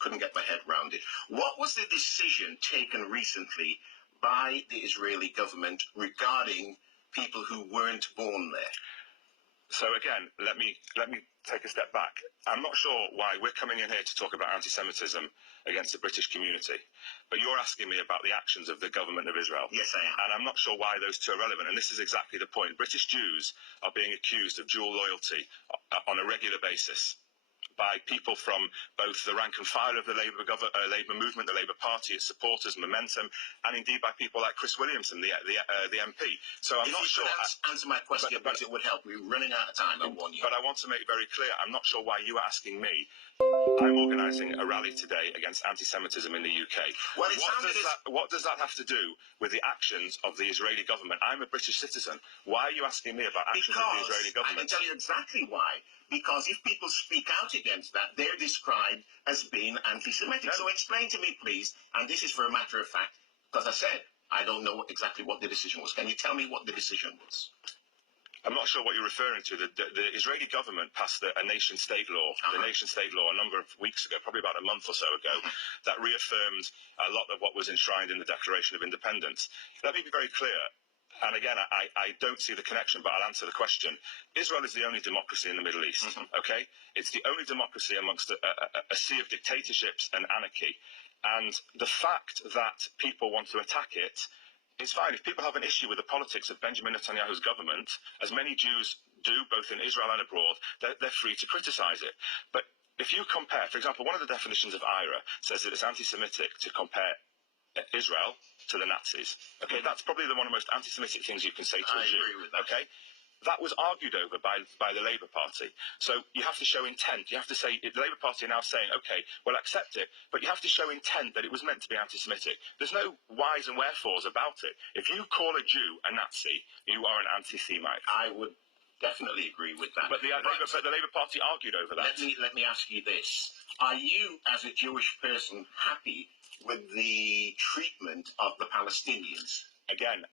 couldn't get my head around it. What was the decision taken recently by the Israeli government regarding people who weren't born there? So again, let me take a step back. I'm not sure why we're coming in here to talk about anti-Semitism against the British community, but you're asking me about the actions of the government of Israel. Yes, I am. And I'm not sure why those two are relevant. And this is exactly the point. British Jews are being accused of dual loyalty on a regular basis by people from both the rank and file of the Labour movement, the Labour Party, its supporters, Momentum, and indeed by people like Chris Williamson, the MP. So I'm not sure. Answer my question, but it would help. We're running out of time. I warn you. But I want to make very clear, I'm not sure why you are asking me. I'm organising a rally today against anti-Semitism in the UK. Well, what does that have to do with the actions of the Israeli government? I'm a British citizen. Why are you asking me about actions of the Israeli government? I can tell you exactly why. Because if people speak out against that, they're described as being anti-Semitic. No. So explain to me, please, and this is for a matter of fact, because I said I don't know exactly what the decision was. Can you tell me what the decision was? I'm not sure what you're referring to. The Israeli government passed a nation-state law, the nation-state law, a number of weeks ago, probably about a month or so ago, that reaffirmed a lot of what was enshrined in the Declaration of Independence. Let me be very clear. And again, I don't see the connection, but I'll answer the question. Israel is the only democracy in the Middle East, okay? It's the only democracy amongst a sea of dictatorships and anarchy. And the fact that people want to attack it is fine. If people have an issue with the politics of Benjamin Netanyahu's government, as many Jews do, both in Israel and abroad, they're free to criticize it. But if you compare, for example, one of the definitions of IRA says that it's anti-Semitic to compare Israel to the Nazis. Okay, that's probably one of the most anti-Semitic things you can say to a Jew. Agree with that. Okay, that was argued over by the Labour Party. So you have to show intent. You have to say, the Labour Party are now saying, okay, we'll accept it, but you have to show intent that it was meant to be anti-Semitic. There's no whys and wherefores about it. If you call a Jew a Nazi, you are an anti-Semite. I would definitely agree with that. But the Labour Party argued over that. Let me ask you this. Are you, as a Jewish person, happy with the treatment of the Palestinians? Again,